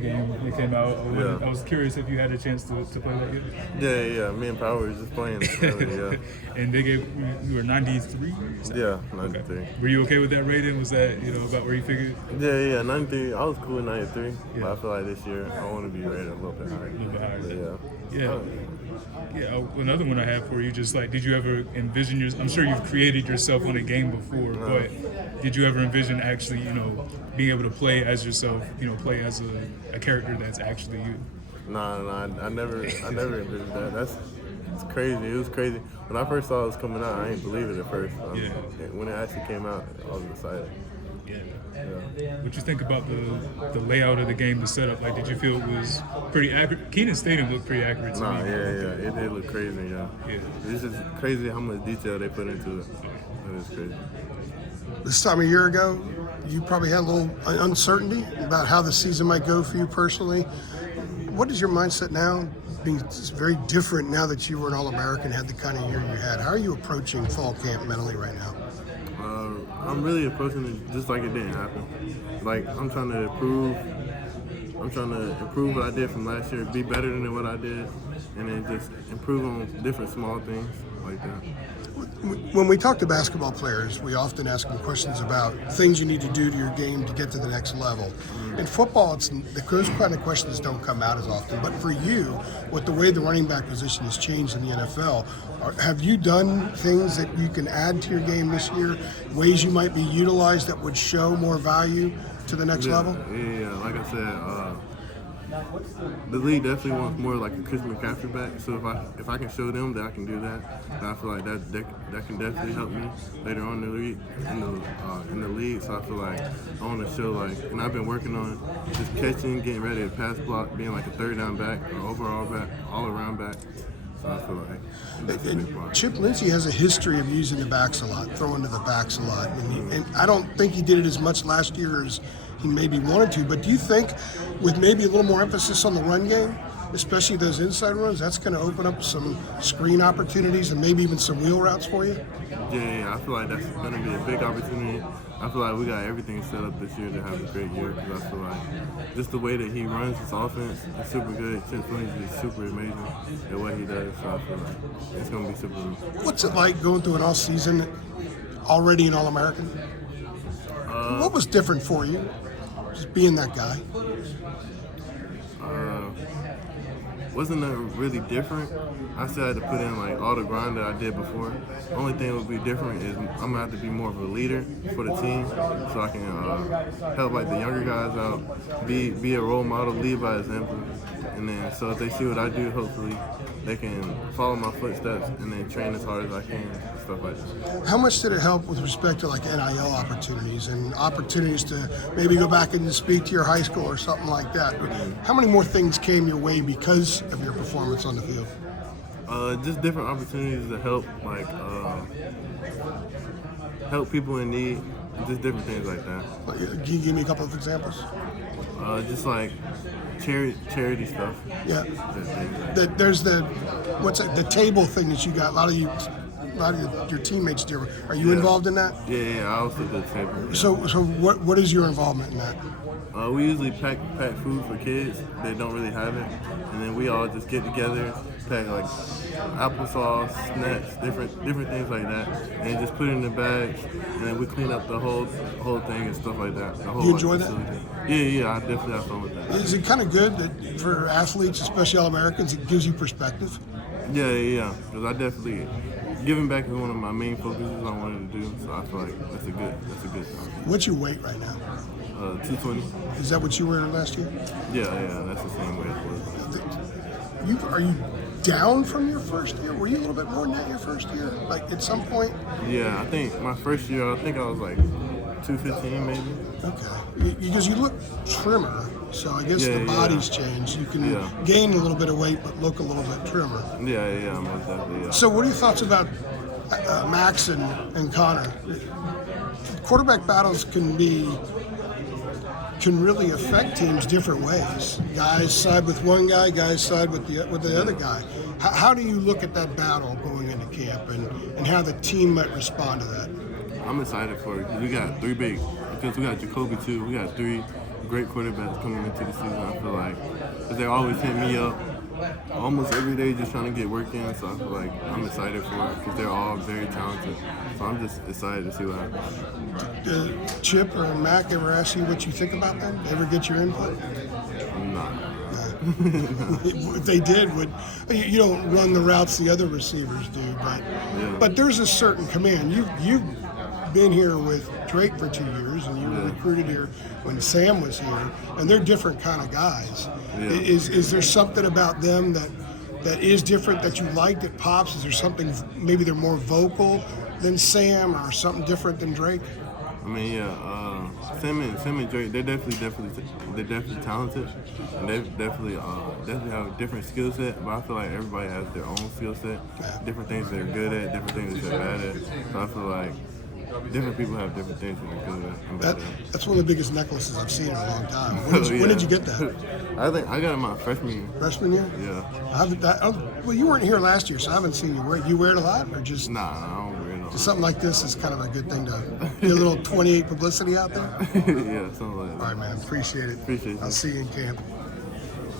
game that came out. I was curious if you had a chance to play that game. Yeah. Me and Power was just playing. And they gave you were 93. Yeah, 93. Okay. Were you okay with that rating? Was that about where you figured? Yeah, 93. I was cool with 93, but I feel like this year I want to be rated a little bit higher. A little bit higher. Yeah. Yeah. Another one I have for you, just like, did you ever envision I'm sure you've created yourself on a game before, but did you ever envision actually, being able to play as yourself, play as a character that's actually you? Nah, I never envisioned that. It's crazy. It was crazy. When I first saw it was coming out, I didn't believe it at first. When it actually came out, I was excited. Yeah. What you think about the layout of the game, the setup? Like, did you feel it was pretty accurate? Keenan Stadium looked pretty accurate to me. Yeah. It did look crazy, yeah. It's just crazy how much detail they put into it. It is crazy. This time a year ago, you probably had a little uncertainty about how the season might go for you personally. What is your mindset now, being very different now that you were an All-American, had the kind of year you had? How are you approaching fall camp mentally right now? I'm really approaching it just like it didn't happen. Like, I'm trying to improve what I did from last year, be better than what I did, and then just improve on different small things like that. When we talk to basketball players, we often ask them questions about things you need to do to your game to get to the next level. In football, those kind of questions don't come out as often. But for you, with the way the running back position has changed in the NFL, have you done things that you can add to your game this year, ways you might be utilized that would show more value to the next level? Yeah. Like I said, the league definitely wants more like a Christian McCaffrey back. So if I can show them that I can do that, then I feel like that can definitely help me later on in the league. So I feel like I want to show and I've been working on just catching, getting ready to pass block, being like a third down back, or overall back, all around back. So I feel like that's a big part. Chip Lindsey has a history of using the backs a lot, throwing to the backs a lot, and I don't think he did it as much last year as he maybe wanted to. But do you think, with maybe a little more emphasis on the run game, especially those inside runs, that's going to open up some screen opportunities and maybe even some wheel routes for you? Yeah, I feel like that's going to be a big opportunity. I feel like we got everything set up this year to have a great year, because I feel like just the way that he runs his offense is super good. Chip Lindsey is super amazing at what he does, so I feel like it's going to be super good. What's it like going through an off season, already an All-American? What was different for you, just being that guy? Wasn't that really different? I still had to put in all the grind that I did before. The only thing that would be different is I'm gonna have to be more of a leader for the team, so I can help the younger guys out, be a role model, lead by example, and then so if they see what I do, hopefully they can follow my footsteps and then train as hard as I can, stuff like that. How much did it help with respect to NIL opportunities and opportunities to maybe go back and speak to your high school or something like that? How many more things came your way because of your performance on the field? Just different opportunities to help, help people in need, just different things like that. Can you give me a couple of examples? Just charity stuff. Yeah. There's the table thing that you got. A lot of your teammates do. Are you involved in that? Yeah, I also do the table. Yeah. So what is your involvement in that? We usually pack food for kids that don't really have it, and then we all just get together, pack applesauce, snacks, different things like that, and just put it in the bags, and then we clean up the whole thing and stuff like that. You enjoy that? Yeah, I definitely have fun with that. Is it kind of good that for athletes, especially All-Americans, it gives you perspective? Yeah, because I definitely, giving back is one of my main focuses I wanted to do, so I feel like that's a good thing. What's your weight right now? 220. Is that what you were last year? Yeah, that's the same weight it was. Are you down from your first year? Were you a little bit more than that your first year? At some point? Yeah, I think my first year, I was 215 maybe. Okay. Because you look trimmer, so I guess the body's changed. You can gain a little bit of weight but look a little bit trimmer. Yeah, most definitely. Yeah. So what are your thoughts about Max and Connor? Quarterback battles can really affect teams different ways. Guys side with one guy, guys side with the other guy. How do you look at that battle going into camp and how the team might respond to that? I'm excited for it because we got because we got Jacoby too. We got three great quarterbacks coming into the season. I feel like 'cause they always hit me up almost every day just trying to get work in. So I feel like I'm excited for it because they're all very talented. So I'm just excited to see what happens. Chip or Mac ever ask you what you think about them? Ever get your input? Nah. If they did, you don't run the routes the other receivers do, but there's a certain command. You've been here with Drake for 2 years, and you were recruited here when Sam was here, and they're different kind of guys. Yeah. Is there something about them that is different that you like that pops? Is there something maybe they're more vocal than Sam, or something different than Drake? I mean, Sam and Drake, they're definitely talented, and they definitely have a different skill set. But I feel like everybody has their own skill set, different things they're good at, different things that they're bad at. So I feel like different people have different things that they're good at and bad at. That's one of the biggest necklaces I've seen in a long time. When did you get that? I think I got it my freshman year. Freshman year? Yeah. Well, you weren't here last year, so I haven't seen you wear it. You wear it a lot, or just Nah, I don't wear it. something like this is kind of a good thing to get a little 28 publicity out there? Yeah, something like that. All right, man. Appreciate it. Appreciate it. I'll see you in camp.